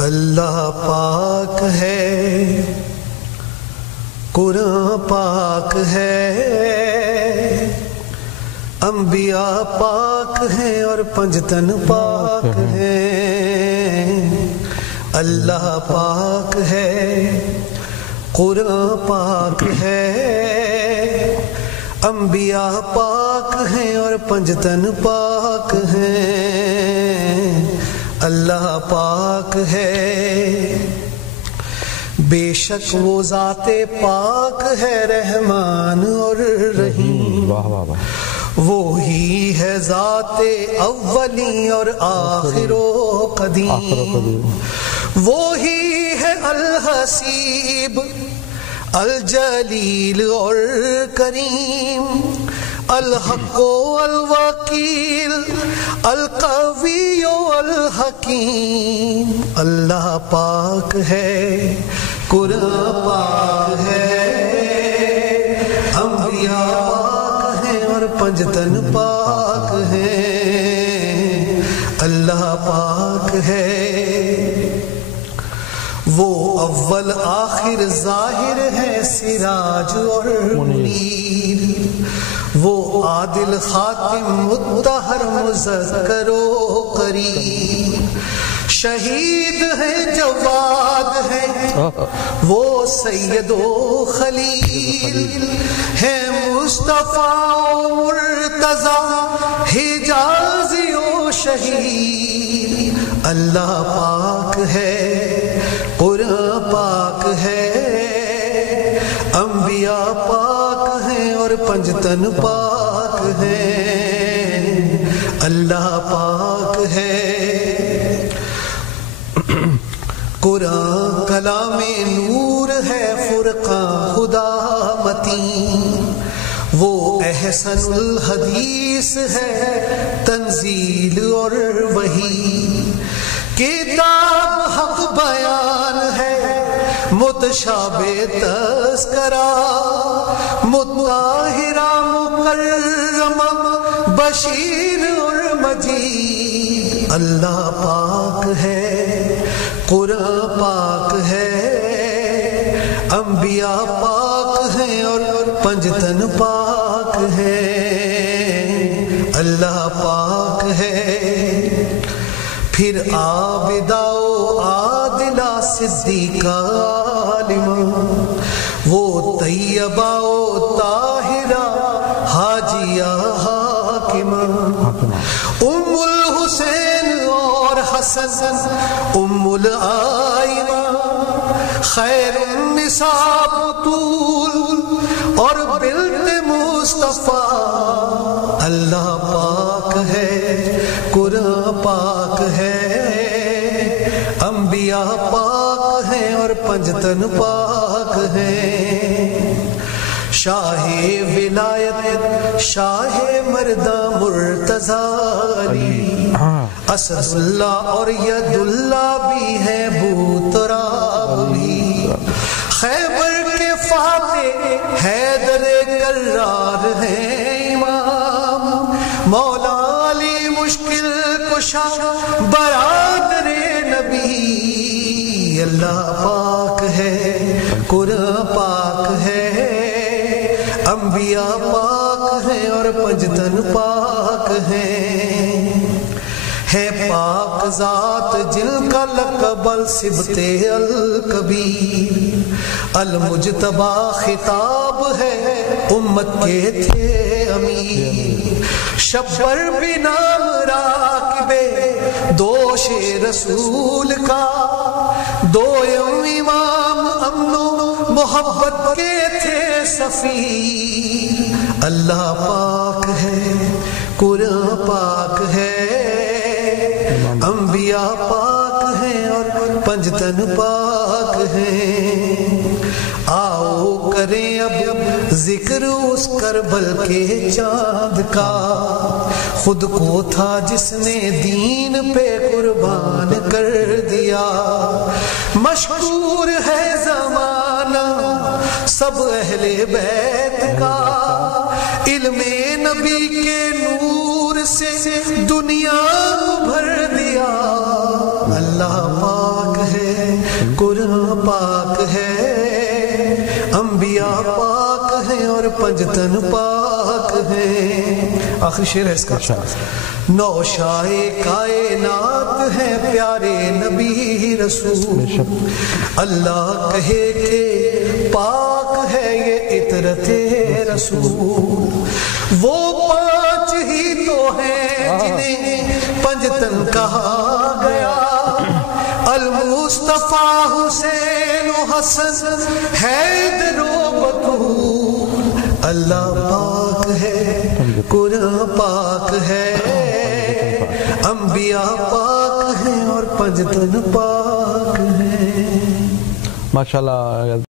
اللہ پاک ہے، قرآن پاک ہے، انبیاء پاک ہیں اور پنجتن پاک ہیں۔ اللہ پاک ہے، قرآن پاک ہے، انبیاء پاک ہیں اور پنجتن پاک ہیں۔ اللہ پاک ہے، بے شک وہ ذات پاک ہے، رحمان اور رحیم۔ وہی ہے ذات اولی اور آخر و قدیم، وہی ہے الحسیب الجلیل اور کریم، الحق الوکیل القوی الحکیم۔ اللہ پاک ہے، قرآن پاک ہے، انبیاء پاک ہیں اور پنجتن پاک ہیں۔ اللہ پاک ہے، وہ اول آخر ظاہر ہے، سراج اور منیر، وہ عادل خاتم مطہر مذکر و قریب، شہید ہے جواد ہے، وہ سید و خلیل ہے، مصطفیٰ و مرتضیٰ حجازی و شہید۔ اللہ پاک ہے، قرآن پاک ہے، انبیاء پاک ہیں اور پنجتن پاک ہیں۔ اللہ پاک ہے، قرآن کلام نور ہے، فرقان خدا متین، وہ احسن الحدیث ہے، تنزیل اور وحی، کتاب حق بیان ہے، متشابہ تذکرہ، مطہرہ مکرمہ، بشیر اور مجید۔ اللہ پاک ہے، قرآن پاک ہے، انبیاء پاک ہیں اور پنجتن پاک ہیں۔ اللہ پاک ہے، پھر عابدہ و عادلہ، صدیقہ عالمہ، وہ طیبہ و طاہرہ، حاجیہ حاکمہ، ام الحسین اور حسن، ام الآئمہ، خیر النساء بطول اور بنت مصطفیٰ۔ اللہ پاک ہے، قرآن پاک ہے، انبیاء پاک ہیں اور پنجتن پاک ہیں۔ شاہ ولایت، شاہ مردہ مرتضیٰ علی، اسد اللہ اور ید اللہ بھی ہے، بوتراب بھی، خیبر کے فاتح حیدر کرار ہیں امام، مولا علی مشکل کشا برادر نبی۔ اللہ پاک ہے، قرآن پاک ہے، انبیاء پاک ہیں اور پنجتن پاک ہیں۔ ہے پاک ذات جن کا لقب الصبت الکبیر، المجتبی خطاب ہے، امت کے تھے امیر، شبر بھی نام راکب دوش رسول کا، دو امام امن و محبت کے تھے سفیر۔ اللہ پاک ہے، قرآن پاک ہے، انبیاء پاک ہیں اور پنجتن پاک ہیں۔ آؤ کریں اب ذکر اس کربل کے چاند کا، خود کو تھا جس نے دین پہ قربان کر دیا، مشکور ہے زمانہ سب اہل بیت کا، علم نبی کے نور سے دنیا کو بھر دیا۔ اللہ پاک ہے، قرآن پاک ہے، انبیاء پاک ہیں اور پنجتن پاک ہیں. آخری شعر ہے اس کا. نوشائے کائنات ہے پیارے نبی رسول، اللہ کہے کہ پاک ہے یہ عطرت رسول. وہ پانچ ہی تو ہیں جنہیں پنجتن کہا گیا، المصطفیٰ حسین و حسن حیدر و بطول. اللہ پاک ہے، قرآن پاک ہے، انبیاء پاک ہیں اور پنجتن پاک ہیں. ماشاءاللہ.